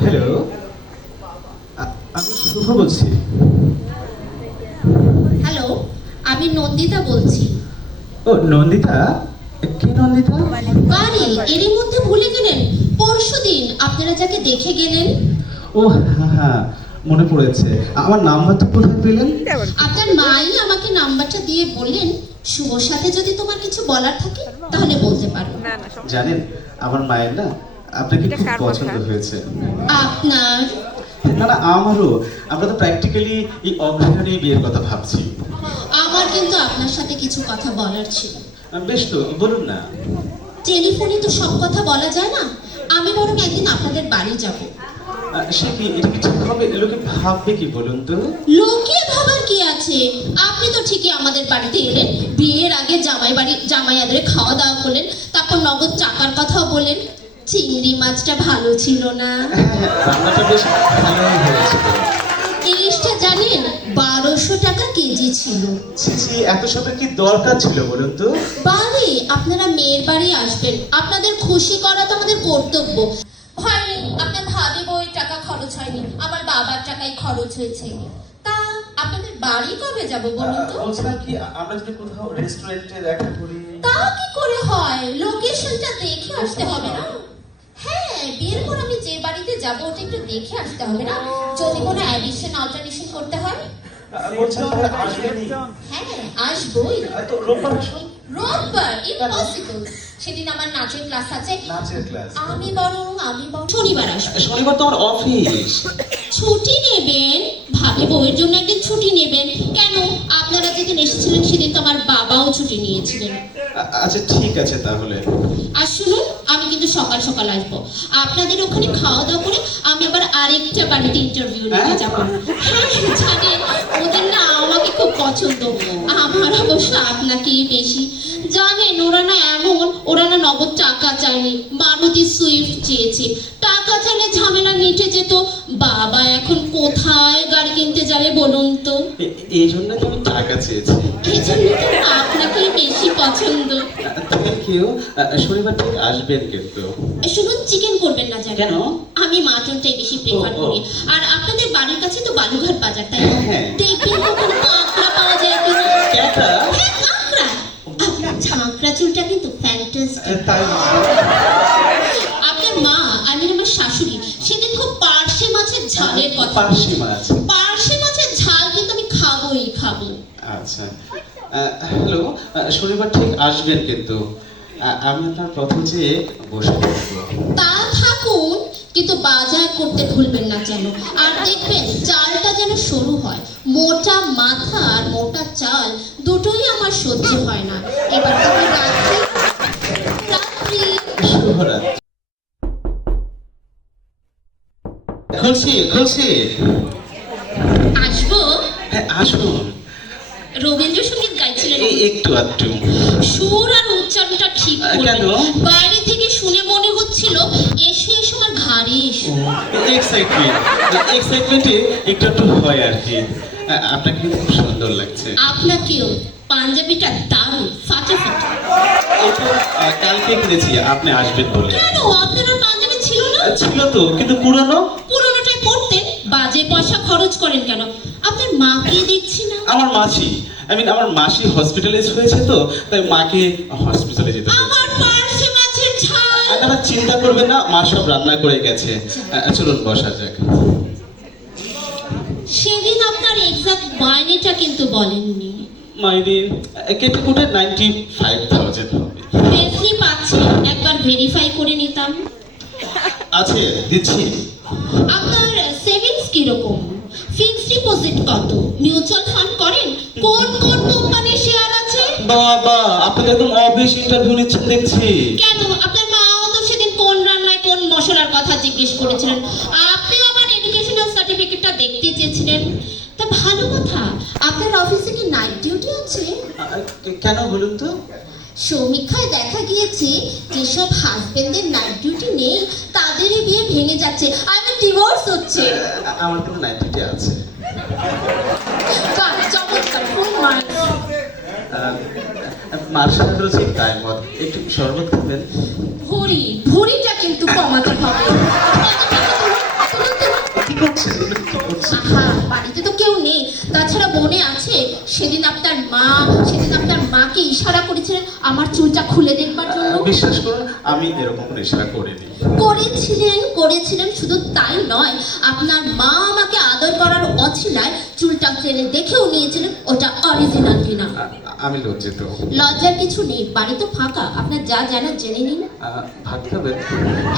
Hello আমি শুভ বলছি। Hello আমি নন্দিতা বলছি। ও নন্দিতা? কে নন্দিতা? বাড়ি এরই মধ্যে ভুলে গেলেন। পরশুদিন আপনারা যাকে দেখে গেলেন। ও হ্যাঁ হ্যাঁ মনে পড়েছে। আমার নাম্বারটা কোথায় পেলেন? আপনার মাই আমাকে নাম্বারটা দিয়ে বললেন শুভর সাথে যদি তোমার কিছু বলার থাকে তাহলে বলতে পারো। জানেন আমার মায়ের না আপনাকে এটা খুব পছন্দ হয়েছে? আপনার? না না আমারও। আমরা তো প্র্যাকটিক্যালি এই অগ্রহণে বিয়ের কথা ভাবছি। আমার কিন্তু আপনার সাথে কিছু কথা বলার ছিল। বেশ তো বলুন না। টেলিফোনে তো সব কথা বলা যায় না। আমি বরং একদিন আপনাদের বাড়ি যাব। সে কি এটা কি ঠিক হবে? লোকে ভাববে কি বলুন তো? লোকে ভাবার কি আছে? আপনি তো ঠিকই আমাদের বাড়িতে এলেন। বিয়ের আগে জামাই বাড়ি জামাই আদরে খাওয়া দাওয়া করলেন। তারপর নগদ টাকার কথাও বললেন। চিংড়ি মাছটা ভালো ছিল না। রান্নাটা বেশ ভালোই হয়েছিল। ইলিশটা জানেন বারোশো টাকা কেজি ছিল। এত কি দরকার ছিল বলুন তো? বাড়ি আপনারা মেয়ের বাড়ি আসবেন। আপনাদের খুশি করা তো আমাদের কর্তব্য। হয়নি আপনার বউয়ের টাকা খরচ হয়নি আমার বাবার টাকাই খরচ হয়েছে। তা আপনাদের বাড়ি কবে যাব বলুন তো? বলছিলাম কি আমরা যদি কোথাও রেস্টুরেন্টে দেখা করি। তা কি করে হয়? লোকেশনটা দেখে আসতে হবে না? বিয়ের পর আমি যে বাড়িতে যাব ওটা একটু দেখে আসতে হবে না? যদি কোনো অ্যাডিশন অল্টারেশন করতে হয়? হ্যাঁ আসবই। আহ, তো রোববার ইম্পসিবল সেদিন আমার নাচের ক্লাস আছে। আমি বরং আমি বরং শনিবার আসব। শনিবার তো আমার অফিস ছুটি নেবেন ভাবে বউয়ের জন্য একদিন ছুটি নেবেন। কেন? আপনারা যেদিন এসেছিলেন সেদিন তো আমার বাবাও ছুটি নিয়েছিলেন। আচ্ছা ঠিক আছে তাহলে। আর শুনুন আমি কিন্তু সকাল সকাল আসব। আপনাদের ওখানে খাওয়া দাওয়া করে আমি আবার আরেকটা বাড়িতে ইন্টারভিউ নিতে হ্যাঁ? যাব। হ্যাঁ জানেন ওদের না আমাকে খুব পছন্দ। আমার অবশ্য আপনাকেই বেশি। জানেন ওরা না এমন ওরা না নগদ টাকা চায়নি। মারুতি সুইফট চেয়েছে। টাকা চাইলে ঝামেলা মিটে যেত। বাবা এখন কোথায় গাড়ি কিনতে বলুন তো। এই জন্য তো আমি টাকা চেয়েছি। এই জন্য তো আপনাকেই বেশি পছন্দ। তবে কেউ শনিবার ঠিক আসবেন কিন্তু। শুনুন চিকেন করবেন না জানেন কেন? আমি মাটনটাই বেশি প্রেফার। করি। আর আপনাদের বাড়ির কাছে তো বালুঘাট বাজার তাই হ্যাঁ। দেখবেন কখনো কাঁকড়া পাওয়া যায় কিনা। ক্যাটা হ্যাঁ কাঁকড়া। আপনার ঝাঁকড়া চুলটা কিন্তু ফ্যান্টাস্টিক তাই আপনার মা আমি আমার শাশুড়ি সেদিন খুব পার্শে মাছের ঝালের কথা পার্শে মাছ। খাব আচ্ছা। হ্যালো শনিবার ঠিক আসবেন কিন্তু। আমি আপনার পথ যেয়ে বসে তা থাকুন কিন্তু বাজার করতে ভুলবেন না যেন। আর দেখবেন চালটা যেন সরু হয়। মোটা মাথা আর মোটা চাল দুটোই আমার সহ্য হয় না। এবার তবে রাত্রি রাত্রি শুভরাত খুলছি খুলছি। আসব? হ্যাঁ আসুন রবীন্দ্রসঙ্গীত গাইছিলেন একটু একটু। সুর আর উচ্চারণটা ঠিক কেন? বাইরে থেকে শুনে মনে হচ্ছিল এসো এসো আমার ঘাড়ে এসো। এক্সাইটমেন্ট এক্সাইটমেন্টে একটু একটু হয় আর কি। আপনাকে খুব সুন্দর লাগছে। আপনাকেও। পাঞ্জাবিটা দারুণ ফাটাফাটি এটা আহ, কালকে কিনেছি আপনি আসবেন বলে। কেন? আপনার পাঞ্জাবি ছিল না? ছিল তো কিন্তু পুরানো? পুরোনোটাই পড়তে বাজে পয়সা খরচ করেন কেন? মাকে দেখছি না। আমার মাসি আই মিন আমার মাসি হসপিটালাইজ হয়েছে তো তাই মাকে হসপিটালে যেতে হয়েছে। আমার পার্শ্বে মাছের ঝাল। আপনারা চিন্তা করবেন না মা সব রান্না করে গেছে। চলুন বসা যাক। সেদিন আপনার এক্সাক্ট মাইনেটা কিন্তু বলেননি। মাইনে কেটে কুটে নাইনটি ফাইভ থাউজেন্ড হবে। বেশি পাচ্ছি একবার ভেরিফাই করে নিতাম। আছে দিচ্ছি। আপনার সেভিংস কীরকম? ফিক্সড ডিপোজিট কত? মিউচুয়াল ফান্ড করেন? কোন কোন কোম্পানির শেয়ার আছে? বাবা আপনি তো একদম অফিস ইন্টারভিউ নিচ্ছেন দেখছি। কেন? আপনার মাও তো সেদিন কোন রান্নায় কোন মশলার কথা জিজ্ঞেস করেছিলেন? আপনিও আমার এডুকেশনাল সার্টিফিকেটটা দেখতে চেয়েছিলেন। তা ভালো কথা। আপনার অফিসে কি নাইট ডিউটি আছে? কেন বলুন তো? সমীক্ষায় দেখা গিয়েছে যেসব হাজবেন্ডের নাইট ডিউটি নেই তাদেরই বিয়ে ভেঙে যাচ্ছে আই মিন ডিভোর্স হচ্ছে। আমার কোনো নাইট ডিউটি আছে। একটু শরবত খাবেন। কিন্তু কমাতে হবে। বাড়িতে তো কেউ নেই তাছাড়া বনে আছে আপনার মাকে ইশারা করেছিলেন আমার চুলটা খুলে দেখবার জন্য। বিশ্বাস করুন আমি এরকম ইশারা করিনি। করেছিলেন করেছিলেন শুধু তাই নয় আপনার মা আমাকে আদর করার অছিলায় চুলটা টেনে দেখেও নিয়েছিলেন ওটা অরিজিনাল কিনা। আমি লজ্জিত। লজ্জার কিছু নেই বাড়ি তো ফাঁকা আপনার যা জানা জেনে নিন। ভাত খাবেন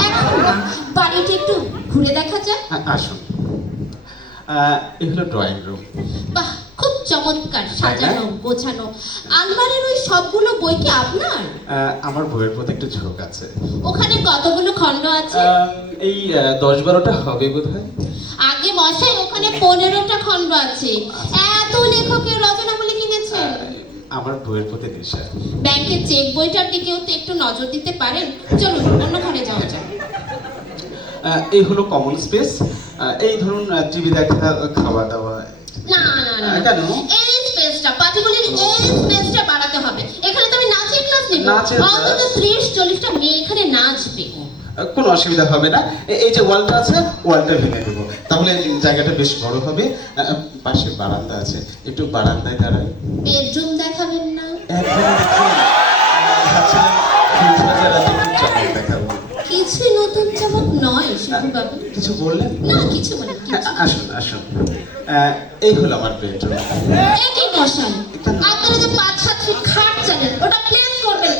এখন না বাড়িটা একটু ঘুরে দেখা যায় আসুন। এই হলো ড্রয়িং রুম। বাহ চমৎকার সাজানো গোছানো। আলমারির ওই সবগুলো বই কি আপনার? আমার বইয়ের প্রতি একটু ঝোঁক আছে। ওখানে কতগুলো খণ্ড আছে? এই দশ বারোটা হবে বোধ হয় আগে মশাই ওখানে পনেরোটা খণ্ড আছে। এত লেখকের রচনাগুলি কিনেছেন। আমার বইয়ের প্রতি নেশা। ব্যাংকের চেক বইটার দিকেও তো একটু নজর দিতে পারেন। চলুন অন্য ঘরে যাওয়া যাক। এই হলো কমন স্পেস এই ধরুন টিভি দেখা খাওয়া দাওয়া। না কেন? এই স্পেসটা পার্টিকুলারলি এই স্পেসটা বাড়াতে হবে। এখানে তো আমি নাচের ক্লাস নেব। অন্তত ত্রিশ চল্লিশটা মেয়ে এখানে নাচবে। আহ, কোনো অসুবিধা হবে না। এই যে ওয়ালটা আছে ওয়ালটা ভেঙে দেবো। তাহলে জায়গাটা বেশ বড় হবে। পাশে বারান্দা আছে। একটু বারান্দায় দাঁড়াই বেডরুম দেখাবেন না। কিছু নতুন চমক নয় শুধু বাবু কিছু বললেন? না কিছু মানে আসুন আসুন। এই হলো আমার বেডরুম একই মশাই আপনারা যে পাঁচ সাত ফিট খাট চালেন ওটা প্লেস করবেন।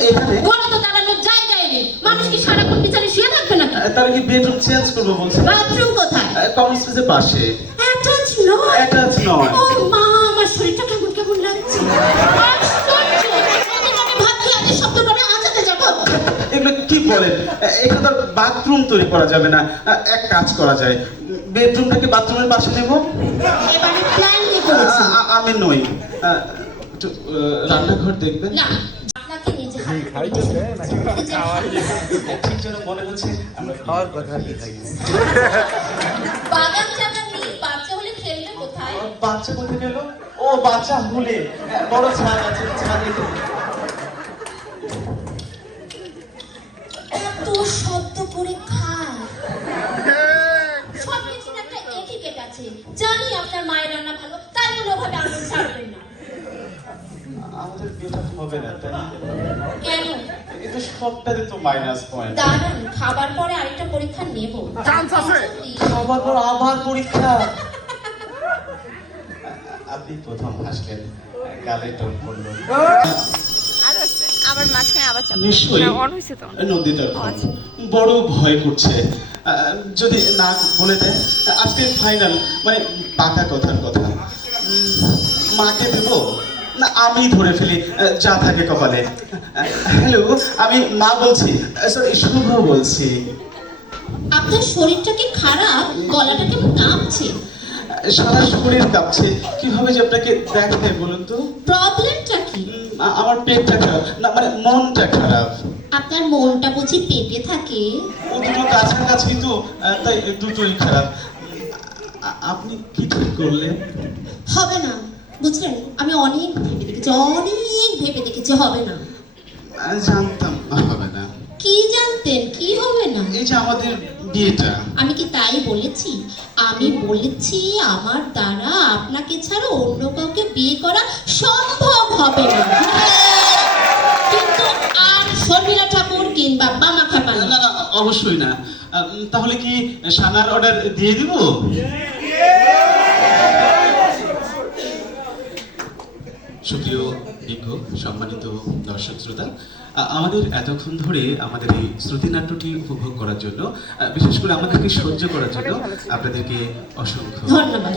তো দাঁড়ানোর জায়গায় নেই। মানুষ কি সারাক্ষণ বিচারে শুয়ে থাকবে না তাহলে কি বেডরুম চেঞ্জ করব বলছে? বাথরুম কোথায়? কমন স্পেসের পাশে। অ্যাটাচ নয়। অ্যাটাচ নয়। ও মা আমার শরীরটা কেমন কেমন লাগছে? এগুলো কি বলেন? এখানে তো বাথরুম তৈরি করা যাবে না। এক কাজ করা যায়। বেডরুমটাকে বাথরুমের পাশে নেব। আমি নই। রান্নাঘর দেখবেন। না। ঠিক মনে হচ্ছে আমরা খাওয়ার কথা বাগান বাচ্চা কোথায়? গেল? ও বাচ্চা হলে। বড় ছাদ আছে ছাদে জানি আপনার মায়ের রান্না ভালো তাই বলে ওভাবে ছাড়বেন না। আমাদের বিয়েটা হবে না তাই কেন? এটা সবটাতে তো মাইনাস পয়েন্ট দাঁড়ান খাবার পরে আরেকটা পরীক্ষা নেব। সবার পর আবার পরীক্ষা। আপনি প্রথম হাসলেন গালে টোন পড়ল। আবার মাঝখানে আবার চাপ। নিশ্চয়ই। অন হয়েছে তো। নদীটার ও আচ্ছা। বড় ভয় করছে। যদি না বলে দেয়, আজকে ফাইনাল মানে পাকা কথার কথা। মাকে দেব? না, আমি ধরে ফেলি যা থাকে কপালে। হ্যালো আমি মা বলছি সরি শুভ বলছি। আপনার শরীরটা কি খারাপ? গলাটা কেমন কাঁপছে? সারা শরীর কাঁপছে কীভাবে যে আপনাকে দেখায় বলুন তো? প্রবলেমটা কি? আমার পেটটা খারাপ। না মানে মনটা খারাপ। আপনার মনটা বুঝি পেটে থাকে। ও দুটো কাছাকাছি তো তাই দুটোই খারাপ। আপনি কি ঠিক করলেন? হবে না। বুঝলেন? আমি অনেক ভেবে দেখেছি অনেক ভেবে দেখেছি হবে না। জানতাম। কি জানতেন? কি হবে না? এই যে আমাদের বিয়েটা। আমি কি তাই বলেছি? আমি বলেছি আমার দ্বারা আপনাকে ছাড়া অন্য কাউকে বিয়ে করা সম্ভব হবে না। কিন্তু আর শর্মিলা ঠাকুর কিংবা বামা খাপানো না না অবশ্যই না। তাহলে কি সানার অর্ডার দিয়ে দিব? সুপ্রিয় বিজ্ঞ সম্মানিত দর্শক শ্রোতা আমাদের এতক্ষণ ধরে আমাদের এই শ্রুতিনাট্যটি উপভোগ করার জন্য বিশেষ করে আমাদেরকে সহ্য করার জন্য আপনাদেরকে অসংখ্য। ধন্যবাদ